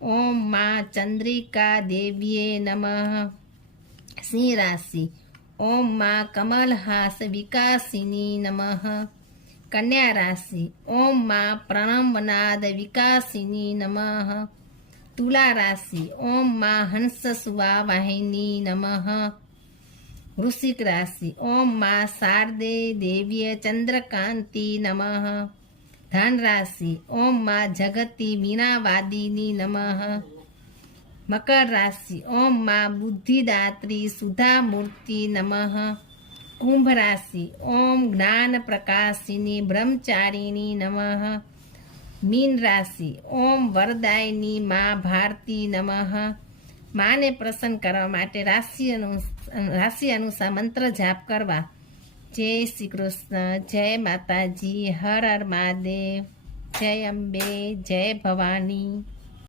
ओम माँ चंद्रिका देव्ये नमः। सिंह राशि ओम माँ कमलहास विकासिनी नमः। कन्या राशि ओम माँ प्रणवनाद विकासिनी नमः। तुला राशि ओम माँ हंस सुवा वाहिनी नमः। वृश्चिक राशि ओम माँ शारदे देव्य चंद्रकांति नमः। धन राशि ओम माँ जगती वीणावादिनी नमः। मकर राशि ओम माँ बुद्धिदात्री सुधा मूर्ति नमः। कुंभ राशि ओम ज्ञान प्रकाशिनी ब्रह्मचारिणी नमः। मीन राशि ओम वरदायिनी माँ भारती नमः। माँ ने प्रसन्न करवा माटे राशि अनुसार मंत्र जाप करवा। जय श्री कृष्ण, जय माताजी, हर हर महादेव, जय अम्बे, जय भवानी।